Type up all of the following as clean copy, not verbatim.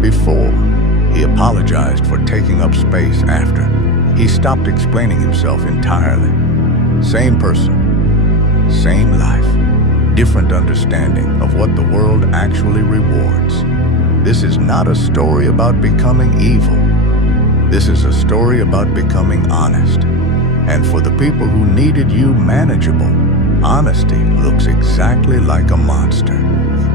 Before, he apologized for taking up space after. He stopped explaining himself entirely. Same person, same life, different understanding of what the world actually rewards. This is not a story about becoming evil. This is a story about becoming honest. And for the people who needed you manageable, honesty looks exactly like a monster.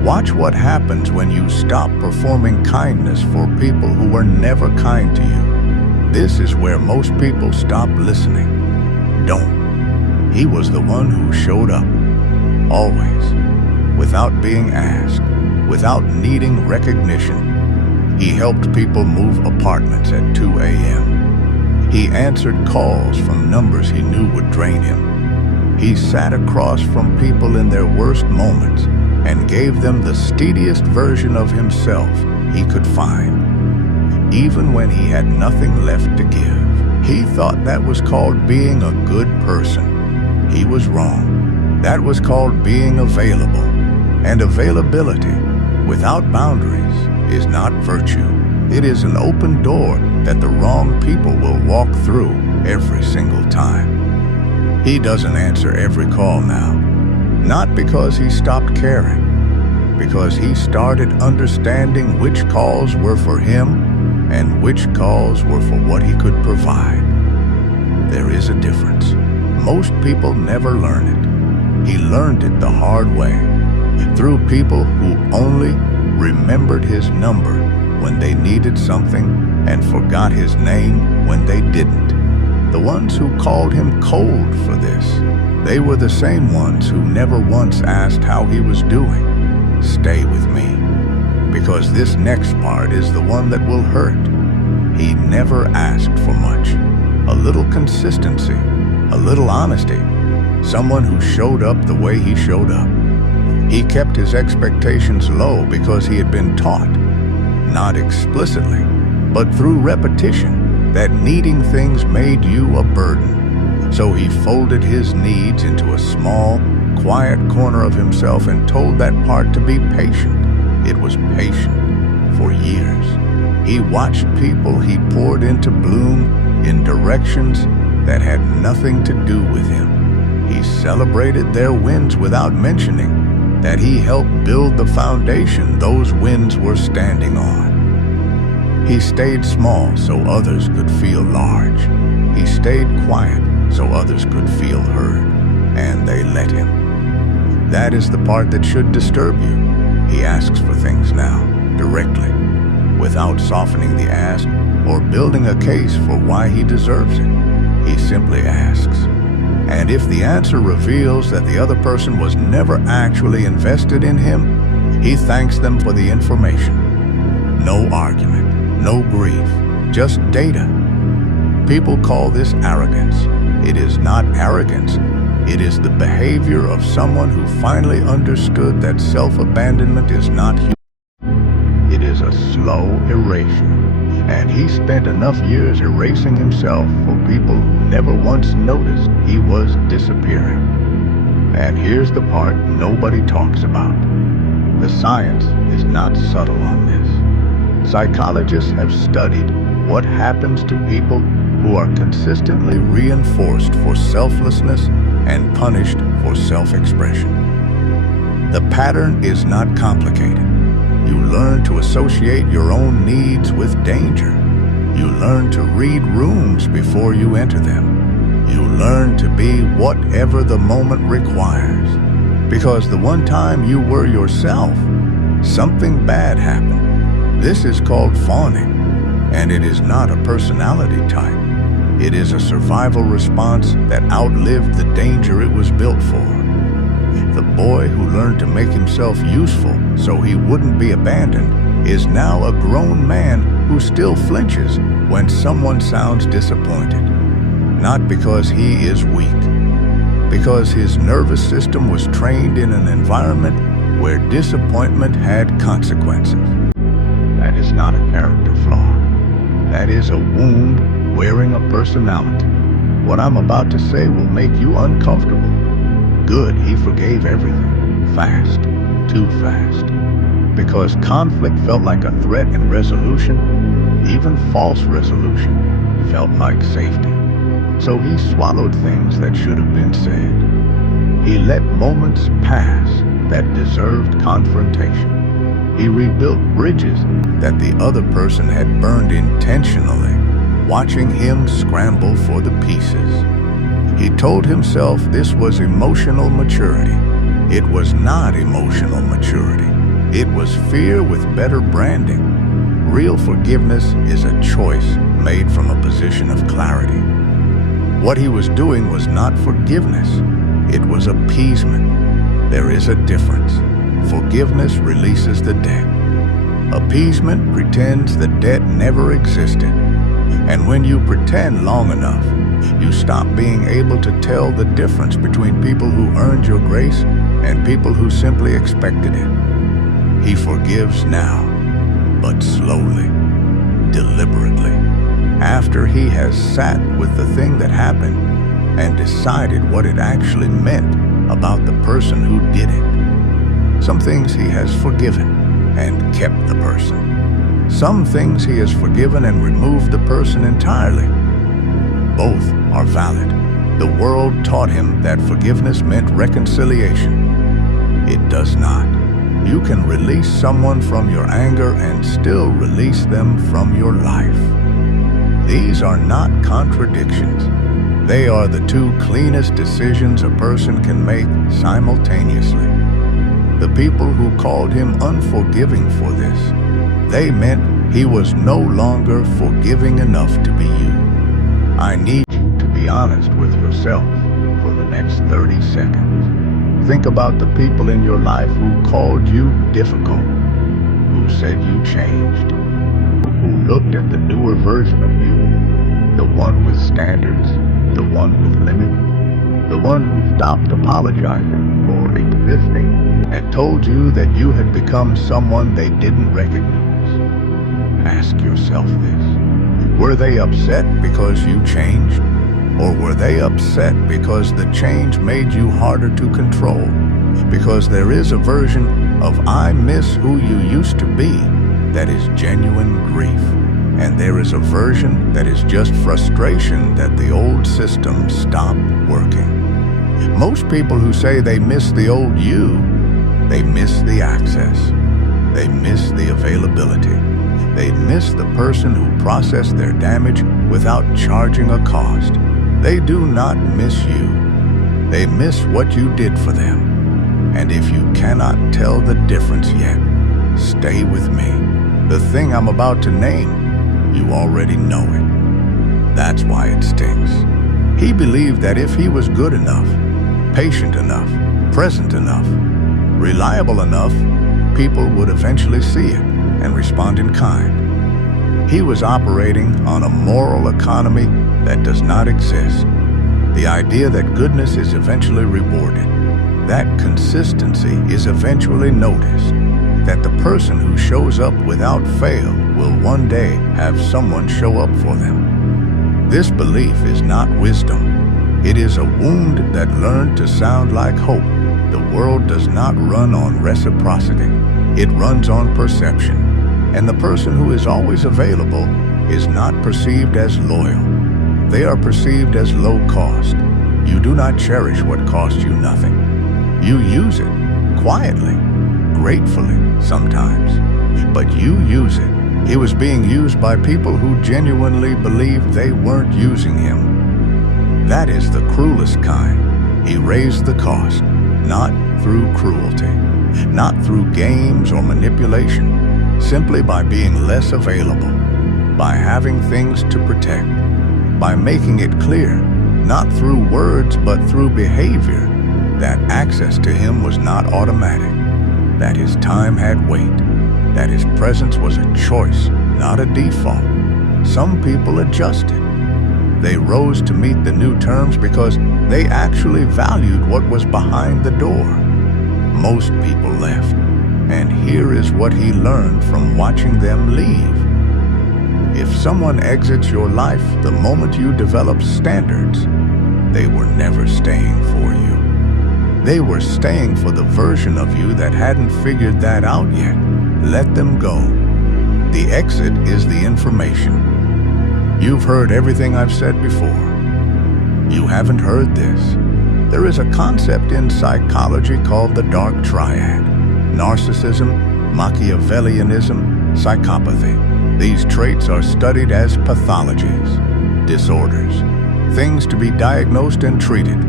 Watch what happens when you stop performing kindness for people who were never kind to you. This is where most people stop listening. Don't. He was the one who showed up, always, without being asked, without needing recognition. He helped people move apartments at 2 a.m. He answered calls from numbers he knew would drain him. He sat across from people in their worst moments and gave them the steadiest version of himself he could find, even when he had nothing left to give. He thought that was called being a good person. He was wrong. That was called being available. And availability, without boundaries, is not virtue. It is an open door that the wrong people will walk through every single time. He doesn't answer every call now. Not because he stopped caring, because he started understanding which calls were for him and which calls were for what he could provide. There is a difference. Most people never learn it. He learned it the hard way, through people who only remembered his number when they needed something and forgot his name when they didn't. The ones who called him cold for this, they were the same ones who never once asked how he was doing. Stay with me, because this next part is the one that will hurt. He never asked for much. A little consistency, a little honesty, someone who showed up the way he showed up. He kept his expectations low because he had been taught, not explicitly, but through repetition, that needing things made you a burden. So he folded his needs into a small, quiet corner of himself and told that part to be patient. It was patient for years. He watched people he poured into bloom in directions that had nothing to do with him. He celebrated their wins without mentioning that he helped build the foundation those wins were standing on. He stayed small so others could feel large. He stayed quiet so others could feel heard, and they let him. That is the part that should disturb you. He asks for things now, directly, without softening the ask or building a case for why he deserves it. He simply asks. And if the answer reveals that the other person was never actually invested in him, he thanks them for the information. No argument, no grief, just data. People call this arrogance. It is not arrogance. It is the behavior of someone who finally understood that self-abandonment is not human. It is a slow erasure. And he spent enough years erasing himself for people who never once noticed he was disappearing. And here's the part nobody talks about. The science is not subtle on this. Psychologists have studied what happens to people who are consistently reinforced for selflessness and punished for self-expression. The pattern is not complicated. You learn to associate your own needs with danger. You learn to read rooms before you enter them. You learn to be whatever the moment requires. Because the one time you were yourself, something bad happened. This is called fawning, and it is not a personality type. It is a survival response that outlived the danger it was built for. The boy who learned to make himself useful so he wouldn't be abandoned is now a grown man who still flinches when someone sounds disappointed. Not because he is weak, because his nervous system was trained in an environment where disappointment had consequences. That is not a character flaw. That is a wound wearing a personality. What I'm about to say will make you uncomfortable. Good, he forgave everything. Fast. Too fast. Because conflict felt like a threat and resolution, even false resolution, felt like safety. So he swallowed things that should have been said. He let moments pass that deserved confrontation. He rebuilt bridges that the other person had burned intentionally, watching him scramble for the pieces. He told himself this was emotional maturity. It was not emotional maturity. It was fear with better branding. Real forgiveness is a choice made from a position of clarity. What he was doing was not forgiveness. It was appeasement. There is a difference. Forgiveness releases the debt. Appeasement pretends the debt never existed. And when you pretend long enough, you stop being able to tell the difference between people who earned your grace and people who simply expected it. He forgives now, but slowly, deliberately, after he has sat with the thing that happened and decided what it actually meant about the person who did it. Some things he has forgiven and kept the person. Some things he has forgiven and removed the person entirely. Both are valid. The world taught him that forgiveness meant reconciliation. It does not. You can release someone from your anger and still release them from your life. These are not contradictions. They are the two cleanest decisions a person can make simultaneously. The people who called him unforgiving for this, they meant he was no longer forgiving enough to be you. I need you to be honest with yourself for the next 30 seconds. Think about the people in your life who called you difficult, who said you changed, who looked at the newer version of you, the one with standards, the one with limits, the one who stopped apologizing for existing and told you that you had become someone they didn't recognize. Ask yourself this. Were they upset because you changed? Or were they upset because the change made you harder to control? Because there is a version of I miss who you used to be that is genuine grief. And there is a version that is just frustration that the old system stopped working. Most people who say they miss the old you, they miss the access. They miss the availability. They miss the person who processed their damage without charging a cost. They do not miss you. They miss what you did for them. And if you cannot tell the difference yet, stay with me. The thing I'm about to name, you already know it. That's why it stings. He believed that if he was good enough, patient enough, present enough, reliable enough, people would eventually see it and respond in kind. He was operating on a moral economy that does not exist. The idea that goodness is eventually rewarded, that consistency is eventually noticed, that the person who shows up without fail will one day have someone show up for them. This belief is not wisdom. It is a wound that learned to sound like hope. The world does not run on reciprocity. It runs on perception. And the person who is always available is not perceived as loyal. They are perceived as low cost. You do not cherish what costs you nothing. You use it quietly, gratefully sometimes, but you use it. He was being used by people who genuinely believed they weren't using him. That is the cruelest kind. He raised the cost, not through cruelty, not through games or manipulation. Simply by being less available, by having things to protect, by making it clear, not through words but through behavior, that access to him was not automatic, that his time had weight, that his presence was a choice, not a default. Some people adjusted. They rose to meet the new terms because they actually valued what was behind the door. Most people left. And here is what he learned from watching them leave. If someone exits your life the moment you develop standards, they were never staying for you. They were staying for the version of you that hadn't figured that out yet. Let them go. The exit is the information. You've heard everything I've said before. You haven't heard this. There is a concept in psychology called the dark triad: narcissism, Machiavellianism, psychopathy. These traits are studied as pathologies, disorders, things to be diagnosed and treated.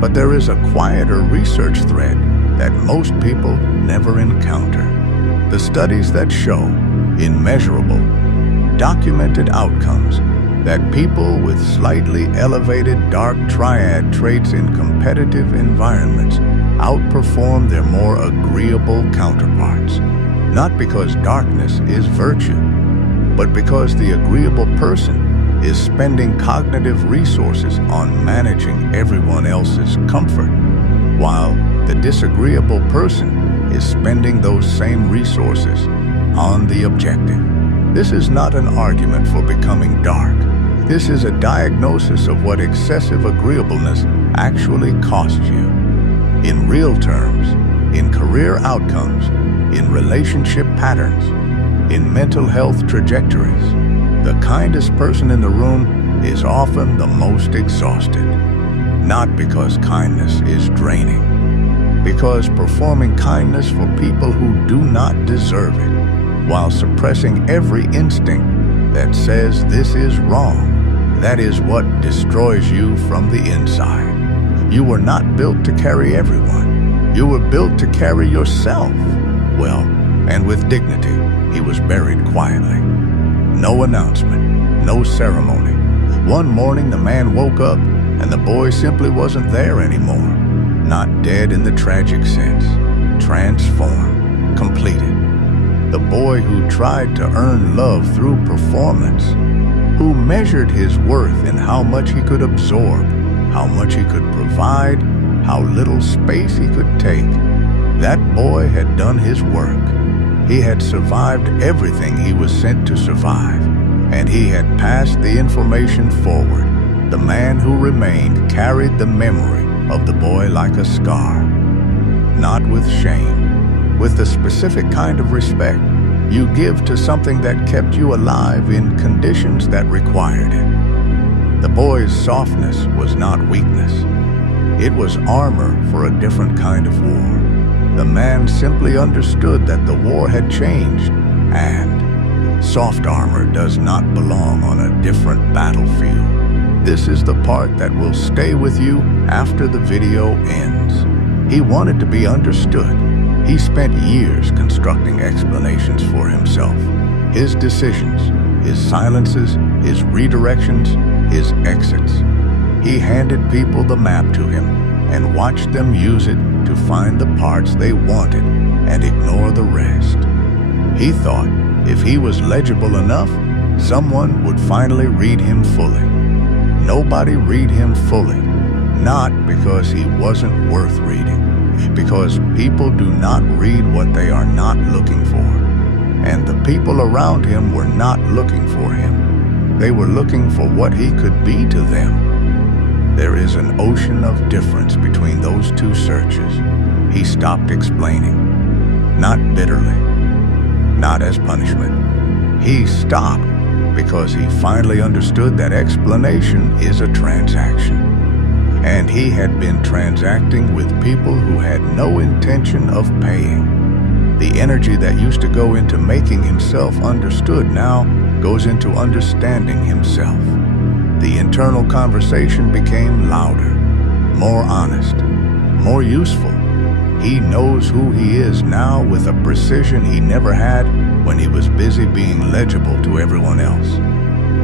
But there is a quieter research thread that most people never encounter. The studies that show immeasurable, documented outcomes that people with slightly elevated dark triad traits in competitive environments outperform their more agreeable counterparts. Not because darkness is virtue, but because the agreeable person is spending cognitive resources on managing everyone else's comfort, while the disagreeable person is spending those same resources on the objective. This is not an argument for becoming dark. This is a diagnosis of what excessive agreeableness actually costs you. In real terms, in career outcomes, in relationship patterns, in mental health trajectories, the kindest person in the room is often the most exhausted. Not because kindness is draining, because performing kindness for people who do not deserve it, while suppressing every instinct that says this is wrong, that is what destroys you from the inside. You were not built to carry everyone. You were built to carry yourself. Well, and with dignity, he was buried quietly. No announcement, no ceremony. One morning the man woke up and the boy simply wasn't there anymore. Not dead in the tragic sense. Transformed, completed. The boy who tried to earn love through performance, who measured his worth in how much he could absorb, how much he could provide, how little space he could take. That boy had done his work. He had survived everything he was sent to survive, and he had passed the information forward. The man who remained carried the memory of the boy like a scar. Not with shame, with the specific kind of respect you give to something that kept you alive in conditions that required it. The boy's softness was not weakness. It was armor for a different kind of war. The man simply understood that the war had changed, and soft armor does not belong on a different battlefield. This is the part that will stay with you after the video ends. He wanted to be understood. He spent years constructing explanations for himself. His decisions, his silences, his redirections, his exits. He handed people the map to him and watched them use it to find the parts they wanted and ignore the rest. He thought if he was legible enough, someone would finally read him fully. Nobody read him fully, not because he wasn't worth reading, because people do not read what they are not looking for. And the people around him were not looking for him. They were looking for what he could be to them. There is an ocean of difference between those two searches. He stopped explaining, not bitterly, not as punishment. He stopped because he finally understood that explanation is a transaction. And he had been transacting with people who had no intention of paying. The energy that used to go into making himself understood now goes into understanding himself. The internal conversation became louder, more honest, more useful. He knows who he is now with a precision he never had when he was busy being legible to everyone else.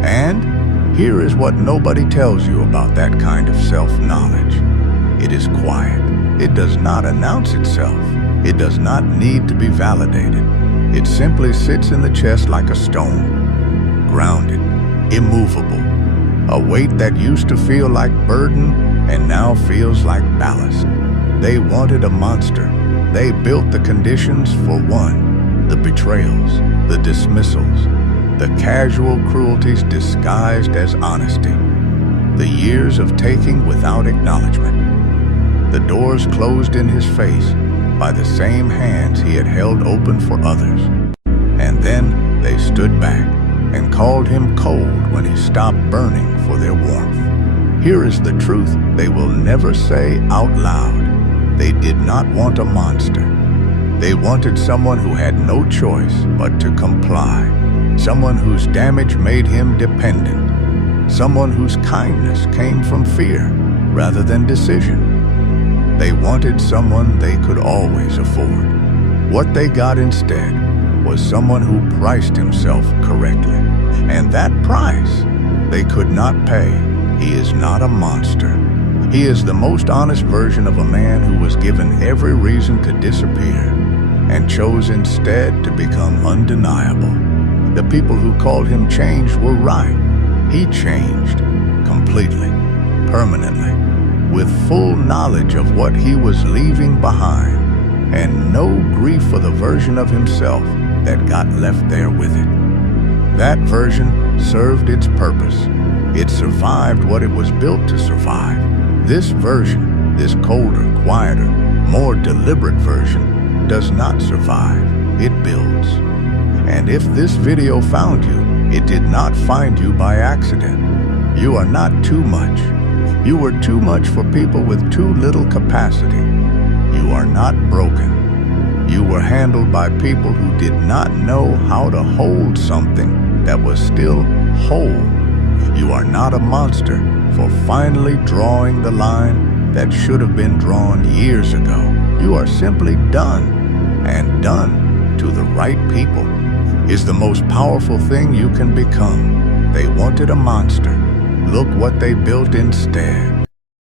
And here is what nobody tells you about that kind of self-knowledge. It is quiet. It does not announce itself. It does not need to be validated. It simply sits in the chest like a stone, grounded, immovable. A weight that used to feel like burden and now feels like ballast. They wanted a monster. They built the conditions for one. The betrayals, the dismissals, the casual cruelties disguised as honesty. The years of taking without acknowledgement. The doors closed in his face by the same hands he had held open for others. And then they stood back and called him cold when he stopped burning for their warmth. Here is the truth they will never say out loud. They did not want a monster. They wanted someone who had no choice but to comply, someone whose damage made him dependent, someone whose kindness came from fear rather than decision. They wanted someone they could always afford. What they got instead was someone who priced himself correctly. And that price they could not pay. He is not a monster. He is the most honest version of a man who was given every reason to disappear and chose instead to become undeniable. The people who called him changed were right. He changed completely, permanently, with full knowledge of what he was leaving behind, and no grief for the version of himself that got left there with it. That version served its purpose. It survived what it was built to survive. This version, this colder, quieter, more deliberate version, does not survive. It builds. And if this video found you, it did not find you by accident. You are not too much. You were too much for people with too little capacity. You are not broken. You were handled by people who did not know how to hold something that was still whole. You are not a monster for finally drawing the line that should have been drawn years ago. You are simply done, and done to the right people is the most powerful thing you can become. They wanted a monster. Look what they built instead.